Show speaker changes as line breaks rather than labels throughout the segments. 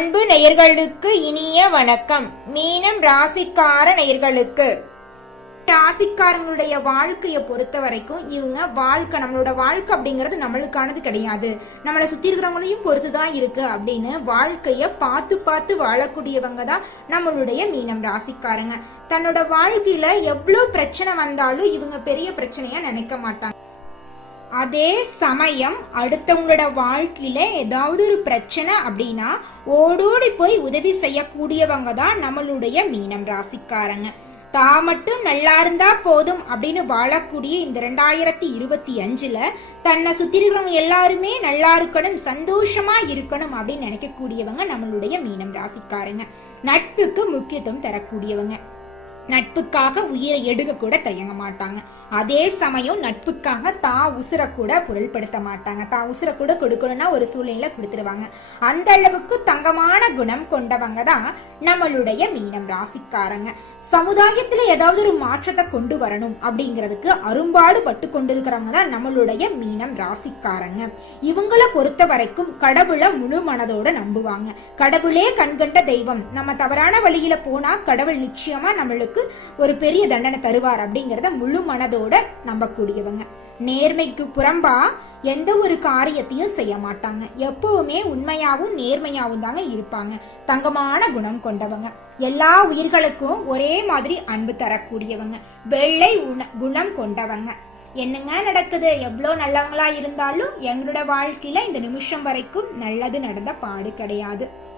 அன்பு நேயர்களுக்கு இனிய வணக்கம். மீனம் ராசிக்கார நேயர்களுக்கு. ராசிக்காரங்களுடைய வாழ்க்கையை பொறுத்த வரைக்கும் இவங்க வாழ்க்கை நம்மளோட வாழ்க்கை அப்படிங்கிறது நம்மளுக்கானது கிடையாது. நம்மளை சுற்றி இருக்கிறவங்களையும் பொறுத்து தான் இருக்கு அப்படின்னு வாழ்க்கையை பார்த்து பார்த்து வாழக்கூடியவங்க தான் நம்மளுடைய மீனம் ராசிக்காரங்க. தன்னோட வாழ்க்கையில எவ்வளோ பிரச்சனை வந்தாலும் இவங்க பெரிய பிரச்சனையா நினைக்க மாட்டாங்க. அதே சமயம் அடுத்தவங்களோட வாழ்க்கையில ஏதாவது ஒரு பிரச்சனை அப்படின்னா ஓடோடி போய் உதவி செய்யக்கூடியவங்க தான் நம்மளுடைய மீனம் ராசிக்காரங்க. தா மட்டும் நல்லா இருந்தா போதும் அப்படின்னு வாழக்கூடிய இந்த ரெண்டாயிரத்தி இருபத்தி அஞ்சுல தன்னை சுத்தி இருக்கிறவங்க எல்லாருமே நல்லா இருக்கணும் சந்தோஷமா இருக்கணும் அப்படின்னு நினைக்கக்கூடியவங்க நம்மளுடைய மீனம் ராசிக்காரங்க. நட்புக்கு முக்கியத்துவம் தரக்கூடியவங்க. நட்புக்காக உயிரை எடுக்க கூட தயங்க மாட்டாங்க. அதே சமயம் நட்புக்காக தா உசுர கூட பொருள்படுத்த மாட்டாங்க. தா உசுர கூட கொடுக்கணும்னா ஒரு சூழ்நிலை கொடுத்துருவாங்க. அந்த அளவுக்கு தங்கமான குணம் கொண்டவங்க தான் நம்மளுடைய மீனம் ராசிக்காரங்க. சமுதாயத்துல ஏதாவது ஒரு மாற்றத்தை கொண்டு வரணும் அப்படிங்கிறதுக்கு அரும்பாடு பட்டு கொண்டிருக்கிறவங்க தான் நம்மளுடைய மீனம் ராசிக்காரங்க. இவங்கள பொறுத்த வரைக்கும் கடவுளை முழு மனதோட நம்புவாங்க. கடவுளே கண்கண்ட தெய்வம். நம்ம தவறான வழியில போனா கடவுள் நிச்சயமா நம்மளுக்கு ஒரு பெரிய தண்டனை தருவார் அப்படிங்கறத முழு மனதோட நம்பக்கூடியவங்க. நேர்மைக்கு புறம்பா எந்த ஒரு காரியத்தையும் செய்ய மாட்டாங்க. எப்பவுமே உண்மையாகவும் நேர்மையாகவும் தாங்க இருப்பாங்க. தங்கமான குணம் கொண்டவங்க. எல்லா உயிர்களுக்கும் ஒரே மாதிரி அன்பு தரக்கூடியவங்க. வெள்ளை உண குணம் கொண்டவங்க. என்னங்க நடக்குது? எவ்வளோ நல்லவங்களா இருந்தாலும் எங்களோட வாழ்க்கையில இந்த நிமிஷம் வரைக்கும் நல்லது நடந்த பாடு கிடையாது.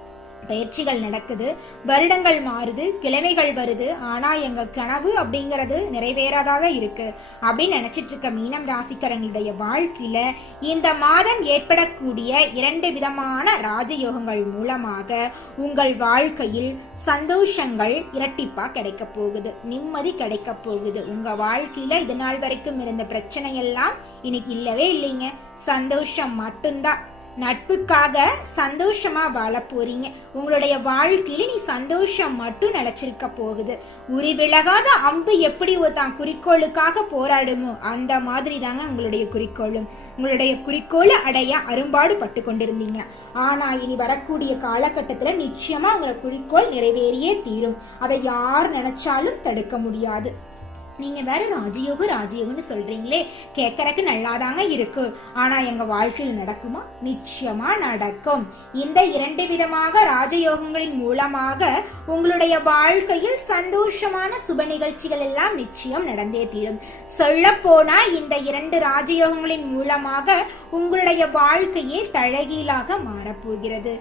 பயிற்சிகள் நடக்குது. வருடங்கள் மாறுது கிழமைகள் வருது. ஆனா எங்க கனவு அப்படிங்கிறது நிறைவேறாதாக இருக்கு. அப்படின்னு நினைச்சிட்டு இருக்க மீனம் ராசிக்காரங்களுடைய வாழ்க்கையில இந்த மாதம் ஏற்படக்கூடிய இரண்டு விதமான ராஜயோகங்கள் மூலமாக உங்கள் வாழ்க்கையில் சந்தோஷங்கள் இரட்டிப்பா கிடைக்க போகுது. நிம்மதி கிடைக்க போகுது. உங்க வாழ்க்கையில இது நாள் வரைக்கும் இருந்த பிரச்சனை எல்லாம் இன்னைக்கு இல்லவே இல்லைங்க. சந்தோஷம் மட்டும்தான். நட்புக்காக சந்தோஷமா வாழ போறீங்க. உங்களுடைய வாழ்க்கையில நீ சந்தோஷம் மட்டும் நினைச்சிருக்க போகுது. உரிவிலகாத அம்பு எப்படி ஒரு தான் குறிக்கோளுக்காக போராடுமோ அந்த மாதிரி தாங்க உங்களுடைய குறிக்கோளும். உங்களுடைய குறிக்கோளை அடைய அரும்பாடு பட்டு கொண்டிருந்தீங்க. ஆனா இனி வரக்கூடிய காலகட்டத்துல நிச்சயமா உங்களை குறிக்கோள் நிறைவேறியே தீரும். அதை யார் நினைச்சாலும் தடுக்க முடியாது. நீங்க வேற ராஜயோகம் ராஜயோகம்னு சொல்றீங்களே. கேட்கறக்கு நல்லாதாங்க இருக்கு. ஆனா எங்க வாழ்க்கையில் நடக்குமா? நிச்சயமா நடக்கும். இந்த இரண்டு விதமாக ராஜயோகங்களின் மூலமாக உங்களுடைய வாழ்க்கையில் சந்தோஷமான சுப நிகழ்ச்சிகள் எல்லாம் நிச்சயம் நடந்தே தீரும். சொல்ல போனா இந்த இரண்டு ராஜயோகங்களின் மூலமாக உங்களுடைய வாழ்க்கையே தழகீழாக மாறப்போகிறது.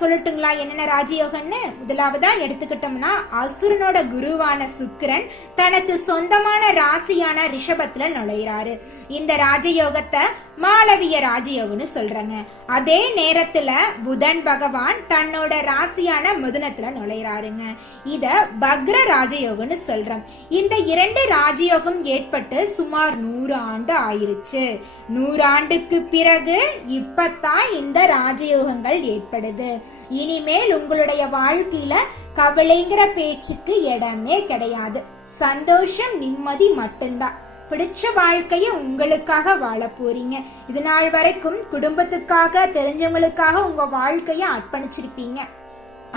சொல்லட்டுங்களா என்னென்ன ராஜயோகம்னு? முதலாவதா எடுத்துக்கிட்டோம்னா அசுரனோட குருவான சுக்கிரன் தனக்கு சொந்தமான ராசியான ரிஷபத்துல நுழையிறாரு. இந்த ராஜயோகத்தை மாளவிய ராஜயோகம்னு சொல்றாங்க. அதே நேரத்துல புதன் பகவான் தன்னோட ராசியான மிதுனத்துல நுழையிறாருங்க. இத பக்ர ராஜயோகம்னு சொல்றோம். இந்த இரண்டு ராஜயோகம் ஏற்பட்டு சுமார் நூறு ஆண்டு ஆயிருச்சு. நூறாண்டுக்கு பிறகு இப்பத்தான் இந்த ராஜயோகங்கள் ஏற்படுது. இனிமேல் உங்களுடைய வாழ்க்கையில கவலைங்கிற பேச்சுக்கு இடமே கிடையாது. சந்தோஷம் நிம்மதி மட்டும்தான். பிடிச்ச வாழ்க்கையை உங்களுக்காக வாழ போறீங்க. இது நாள் வரைக்கும் குடும்பத்துக்காக தெரிஞ்சவங்களுக்காக உங்க வாழ்க்கையை அர்ப்பணிச்சிருப்பீங்க.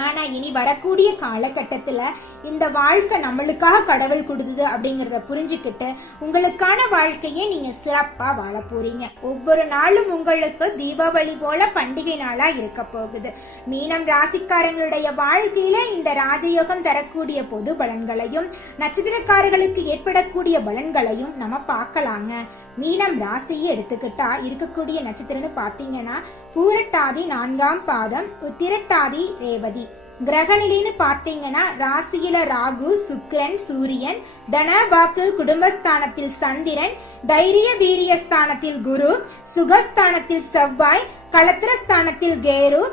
ஆனால் இனி வரக்கூடிய காலகட்டத்தில் இந்த வாழ்க்கை நம்மளுக்காக கடவுள் கொடுத்தது அப்படிங்கிறத புரிஞ்சுக்கிட்டு உங்களுக்கான வாழ்க்கையை நீங்கள் சிறப்பாக வாழ போகிறீங்க ஒவ்வொரு நாளும் உங்களுக்கு தீபாவளி போல பண்டிகை நாளாக இருக்க போகுது. மீனம் ராசிக்காரங்களுடைய வாழ்க்கையில் இந்த ராஜயோகம் தரக்கூடிய பொது பலன்களையும் நட்சத்திரக்காரர்களுக்கு ஏற்படக்கூடிய பலன்களையும் நம்ம பார்க்கலாங்க. மீனம் ராசியை எடுத்துக்கிட்டா இருக்கக்கூடிய நட்சத்திரம்னு பார்த்தீங்கன்னா பூரட்டாதி நான்காம் பாதம் உத்திரட்டாதி ரேவதி. கிரகநிலைன்னு பார்த்தீங்கன்னா ராசியில ராகு சுக்கிரன் சூரியன் தனபாக்கு குடும்பஸ்தானத்தில் சந்திரன் தைரிய வீரிய ஸ்தானத்தில் குரு சுகஸ்தானத்தில் செவ்வாய் களத்திரஸ்தானத்தில் கேரு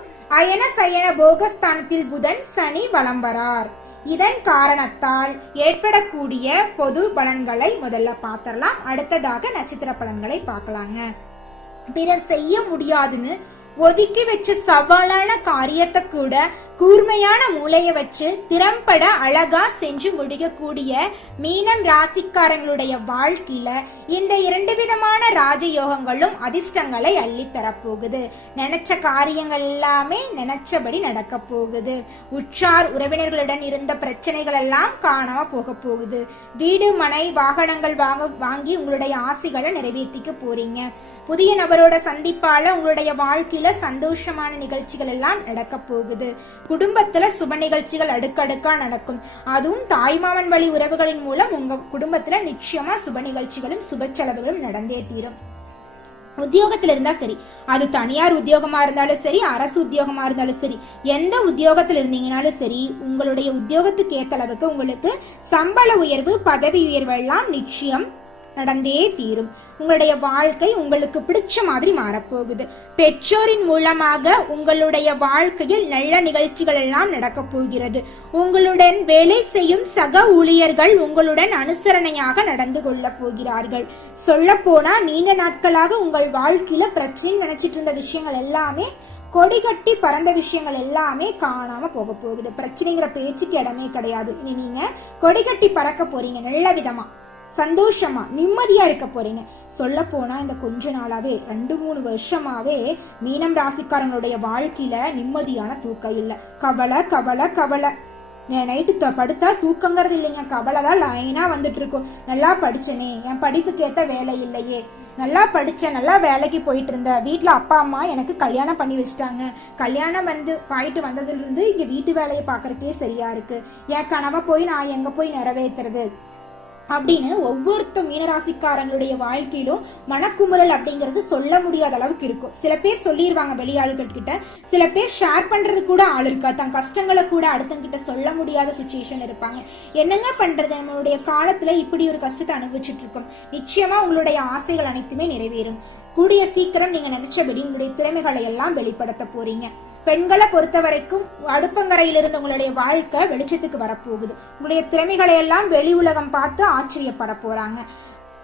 அயன சயன போகஸ்தானத்தில் புதன் சனி வலம் வரார். இதன் காரணத்தால் ஏற்படக்கூடிய பொது பலன்களை முதல்ல பார்த்துடலாம் அடுத்ததாக நட்சத்திர பலன்களை பார்க்கலாங்க. பிறர் செய்ய முடியாதுன்னு ஒதுக்கி வச்ச சவாலான காரியத்தை கூட கூர்மையான மூளைய வச்சு திறம்பட அழகா செஞ்சு முடிக்கக்கூடிய மீனம் ராசிக்காரங்களுடைய வாழ்க்கையில இந்த இரண்டு விதமான ராஜயோகங்களும் அதிர்ஷ்டங்களை அள்ளித்தரப்போகுது. நினைச்ச காரியங்கள் எல்லாமே நினைச்சபடி நடக்க போகுது. உற்றார் உறவினர்களுடன் இருந்த பிரச்சனைகள் எல்லாம் காணாம போக போகுது. வீடு மனை வாகனங்கள் வாங்க வாங்கி உங்களுடைய ஆசைகளை நிறைவேற்றிக்க போறீங்க. புதிய நபரோட சந்திப்பால உங்களுடைய வாழ்க்கையில சந்தோஷமான நிகழ்ச்சிகள் எல்லாம் நடக்க போகுது. குடும்பத்துல சுப நிகழ்ச்சிகள் அடுக்கடுக்கா நடக்கும். அதுவும் தாய்மாமன் வழி உறவுகளின் மூலம் உங்க குடும்பத்துல நிச்சயமா சுப நிகழ்ச்சிகளும் சுப செலவுகளும் நடந்தே தீரும். உத்தியோகத்துல இருந்தா சரி. அது தனியார் உத்தியோகமா இருந்தாலும் சரி அரசு உத்தியோகமா இருந்தாலும் சரி எந்த உத்தியோகத்துல இருந்தீங்கனாலும் சரி உங்களுடைய உத்தியோகத்துக்கு ஏத்த அளவுக்கு உங்களுக்கு சம்பள உயர்வு பதவி உயர்வு எல்லாம் நிச்சயம் நடந்தே தீரும். உங்களுடைய வாழ்க்கை உங்களுக்கு பிடிச்ச மாதிரி மாறப்போகுது. பெற்றோரின் மூலமாக உங்களுடைய வாழ்க்கையில் நல்ல நிகழ்ச்சிகள் எல்லாம் நடக்க போகிறது. உங்களுடன் வேலை செய்யும் சக ஊழியர்கள் உங்களுடன் அனுசரணையாக நடந்து கொள்ள போகிறார்கள். சொல்ல போனா நீண்ட நாட்களாக உங்கள் வாழ்க்கையில பிரச்சனை நினைச்சிட்டு இருந்த விஷயங்கள் எல்லாமே கொடி கட்டி பறந்த விஷயங்கள் எல்லாமே காணாம போக போகுது. பிரச்சனைங்கிற பேச்சுக்கு இடமே கிடையாது. இனி நீங்க கொடி கட்டி பறக்க போறீங்க நல்ல விதமா. சந்தோஷமா நிம்மதியா இருக்க போறீங்க. சொல்ல போனா இந்த கொஞ்ச நாளாவே ரெண்டு மூணு வருஷமாவே மீனம் ராசிக்காரங்களுடைய வாழ்க்கையில நிம்மதியான தூக்கம் இல்லை. கவலை கவலை கவலை. நைட்டு படுத்தா தூக்கங்கிறது இல்லைங்க. கவலை தான் லைனா வந்துட்டு இருக்கும் நல்லா படிச்சனே என் படிப்புக்கு ஏத்த வேலை இல்லையே. நல்லா படிச்சேன் நல்லா வேலைக்கு போயிட்டு இருந்தேன் வீட்டில் அப்பா அம்மா எனக்கு கல்யாணம் பண்ணி வச்சிட்டாங்க. கல்யாணம் வந்து பாயிட்டு வந்ததுலேருந்து இங்கே வீட்டு வேலையை பார்க்குறக்கே சரியா இருக்கு. என் கனவை போய் நான் எங்கே போய் நிறைவேற்றுறது அப்படின்னு ஒவ்வொருத்த மீனராசிக்காரங்களுடைய வாழ்க்கையிலும் மனக்குமுறல் அப்படிங்கிறது சொல்ல முடியாத அளவுக்கு இருக்கும். சில பேர் சொல்லிடுவாங்க வெளியாள்கள் கிட்ட. சில பேர் ஷேர் பண்றது கூட ஆள் இருக்கா? தன் கஷ்டங்களை கூட அடுத்தங்கிட்ட சொல்ல முடியாத சுச்சுவேஷன் இருப்பாங்க. என்னங்க பண்றது? நம்மளுடைய காலத்துல இப்படி ஒரு கஷ்டத்தை அனுபவிச்சுட்டு இருக்கோம். நிச்சயமா உங்களுடைய ஆசைகள் அனைத்துமே நிறைவேறும். கூடிய சீக்கிரம் நீங்க நினைச்சபடி உங்களுடைய திறமைகளை எல்லாம் வெளிப்படுத்த போறீங்க. பெண்களை பொறுத்த வரைக்கும் அடுப்பங்கரையிலிருந்து உங்களுடைய வாழ்க்கை வெளிச்சத்துக்கு வரப்போகுது. உங்களுடைய திறமைகளை எல்லாம் வெளி உலகம் பார்த்து ஆச்சரியப்பட போறாங்க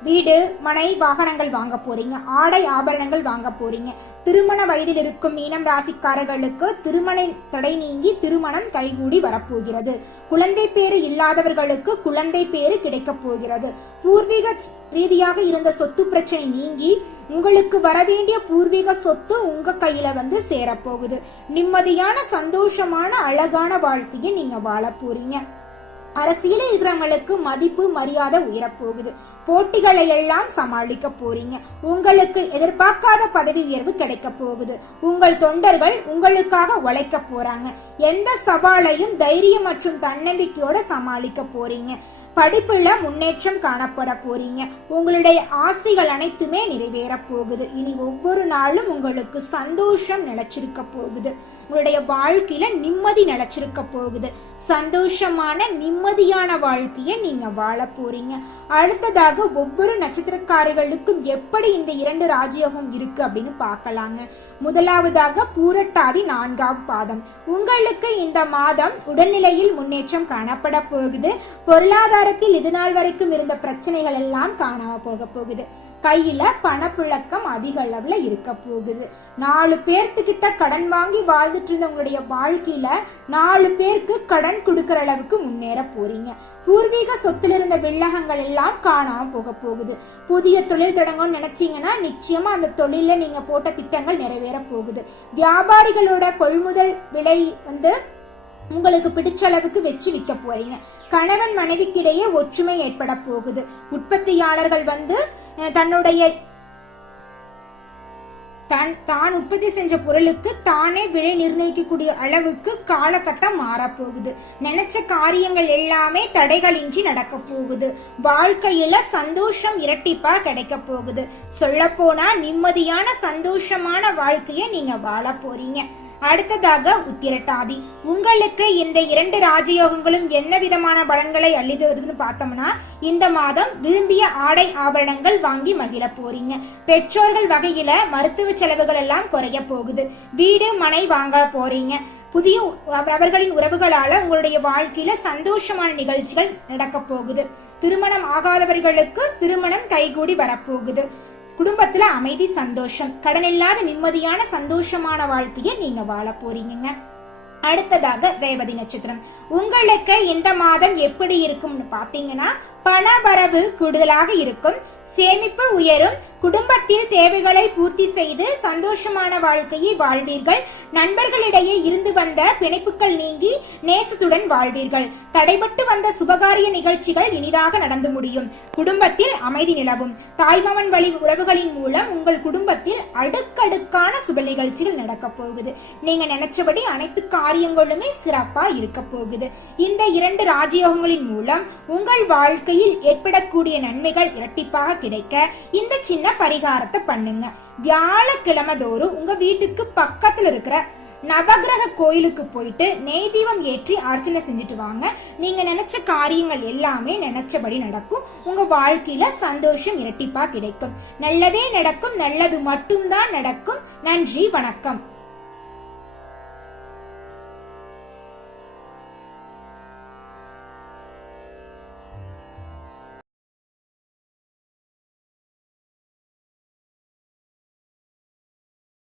வீடு மனை வாகனங்கள் வாங்க போறீங்க. ஆடை ஆபரணங்கள் வாங்க போறீங்க. திருமண வயதில் இருக்கும் மீனம் ராசிக்காரர்களுக்கு திருமண தடை நீங்கி திருமணம் கைகூடி வரப்போகிறது. குழந்தை பேரு இல்லாதவர்களுக்கு குழந்தை பேரு கிடைக்கப் போகிறது. பூர்வீக ரீதியாக இருந்த சொத்து பிரச்சனை நீங்கி உங்களுக்கு வரவேண்டிய பூர்வீக சொத்து உங்க கையில வந்து சேரப்போகுது. நிம்மதியான சந்தோஷமான அழகான வாழ்க்கையை நீங்க வாழ போறீங்க. அரசியல இருக்கிறவங்களுக்கு மதிப்பு மரியாதை உயரப்போகுது. போட்டிகளை எல்லாம் சமாளிக்க போறீங்க. உங்களுக்கு எதிர்பார்க்காத பதவி உயர்வு கிடைக்க போகுது. உங்கள் தொண்டர்கள் உங்களுக்காக உழைக்க போறாங்க. எந்த சவாலையும் தைரியம் மற்றும் தன்னம்பிக்கையோட சமாளிக்க போறீங்க. படிப்புல முன்னேற்றம் காணப்பட போறீங்க. உங்களுடைய ஆசைகள் அனைத்துமே நிறைவேற போகுது. இனி ஒவ்வொரு நாளும் உங்களுக்கு சந்தோஷம் நிலைச்சிருக்க போகுது. உங்களுடைய வாழ்க்கையில நிம்மதி நிலைச்சிருக்க போகுது. சந்தோஷமான நிம்மதியான வாழ்க்கையை நீங்க வாழ போறீங்க. அடுத்ததாக ஒவ்வொரு நட்சத்திரக்காரர்களுக்கும் எப்படி இந்த இரண்டு ராஜயோகம் இருக்கு அப்படின்னு பார்க்கலாங்க. முதலாவதாக பூரட்டாதி நான்காம் பாதம். உங்களுக்கு இந்த மாதம் உடல்நிலையில் முன்னேற்றம் காணப்பட போகுது. பொருளாதாரத்தில் இது நாள் வரைக்கும் இருந்த பிரச்சனைகள் எல்லாம் காணாம போக போகுது. கையில பணப்புழக்கம் அதிக அளவுல இருக்க போகுது. நாலு பேர்த்துக்கிட்ட கடன் வாங்கி வாழ்ந்துட்டு இருந்தவங்களுடைய வாழ்க்கையில நாலு பேருக்கு கடன் கொடுக்கற அளவுக்கு முன்னேற போறீங்க. பூர்வீக சொத்துல இருந்த வில்லகங்கள் எல்லாம் காணாம போக போகுது. புதிய தொழில் தொடங்கணும்னு நினைச்சீங்கன்னா நிச்சயமா அந்த தொழில நீங்க போட்ட திட்டங்கள் நிறைவேற போகுது. வியாபாரிகளோட கொள்முதல் விலை வந்து உங்களுக்கு பிடிச்ச அளவுக்கு வச்சு விற்க போறீங்க. கணவன் மனைவிக்கிடையே ஒற்றுமை ஏற்பட போகுது. உற்பத்தியாளர்கள் வந்து தன்னுடைய தன் தான் உற்பத்தி செஞ்ச பொருளுக்கு தானே விலை நிர்ணயிக்கக்கூடிய அளவுக்கு காலகட்டம் மாறப்போகுது. நினைச்ச காரியங்கள் எல்லாமே தடைகளின்றி நடக்க போகுது. வாழ்க்கையில சந்தோஷம் இரட்டிப்பா கிடைக்க போகுது. சொல்ல போனா நிம்மதியான சந்தோஷமான வாழ்க்கையை நீங்க வாழ போறீங்க. அடுத்ததாக உத்திரட்டாதி. உங்களுக்கு இந்த இரண்டு ராஜயோகங்களும் என்ன விதமான பலன்களை அள்ளி தருதுன்னு பார்த்தோம்னா இந்த மாதம் விரும்பிய ஆடை ஆபரணங்கள் வாங்கி மகிழ போறீங்க. பெற்றோர்கள் வகையில மருத்துவ செலவுகள் எல்லாம் குறைய போகுது. வீடு மனை வாங்க போறீங்க. புதிய அவர்களின் உறவுகளால உங்களுடைய வாழ்க்கையில சந்தோஷமான நிகழ்ச்சிகள் நடக்க போகுது. திருமணம் ஆகாதவர்களுக்கு திருமணம் கைகூடி வரப்போகுது குடும்பத்துல அமைதி சந்தோஷம். கடன் இல்லாத நிம்மதியான சந்தோஷமான வாழ்க்கையை நீங்க வாழ போறீங்க அடுத்ததாக ரேவதி நட்சத்திரம். உங்களுக்கு இந்த மாதம் எப்படி இருக்கும்னு பாத்தீங்கன்னா பண வரவு கூடுதலாக இருக்கும். சேமிப்பு உயரும். குடும்பத்தில் தேவைகளை பூர்த்தி செய்து சந்தோஷமான வாழ்க்கையை வாழ்வீர்கள். நண்பர்களிடையே இருந்து வந்த பிணைப்புகள் நீங்கி நேசத்துடன் வாழ்வீர்கள். தடைபட்டு வந்த சுபகாரிய நிகழ்ச்சிகள் இனிதாக நடந்து முடியும். குடும்பத்தில் அமைதி நிலவும். தாய்மவன் வழி உறவுகளின் மூலம் உங்கள் குடும்பத்தில் அடுக்கடுக்கான சுப நிகழ்ச்சிகள் நடக்க போகுது. நீங்க நினைச்சபடி அனைத்து காரியங்களுமே சிறப்பா இருக்க போகுது. இந்த இரண்டு ராஜயோகங்களின் மூலம் உங்கள் வாழ்க்கையில் ஏற்படக்கூடிய நன்மைகள் இரட்டிப்பாக கிடைக்க இந்த சின்ன பரிகாரத்தை பண்ணுங்க? வியாழக்கிழமை தோறும் உங்க வீட்டுக்கு பக்கத்துல இருக்கிற நவகிரக கோயிலுக்கு போயிட்டு நெய் தீபம் ஏற்றி அர்ச்சனை செஞ்சுட்டு வாங்க. நீங்க நினைச்ச காரியங்கள் எல்லாமே நினைச்சபடி நடக்கும். உங்க வாழ்க்கையில சந்தோஷம் இரட்டிப்பா கிடைக்கும். நல்லதே நடக்கும் நல்லது மட்டும்தான் நடக்கும். நன்றி வணக்கம்.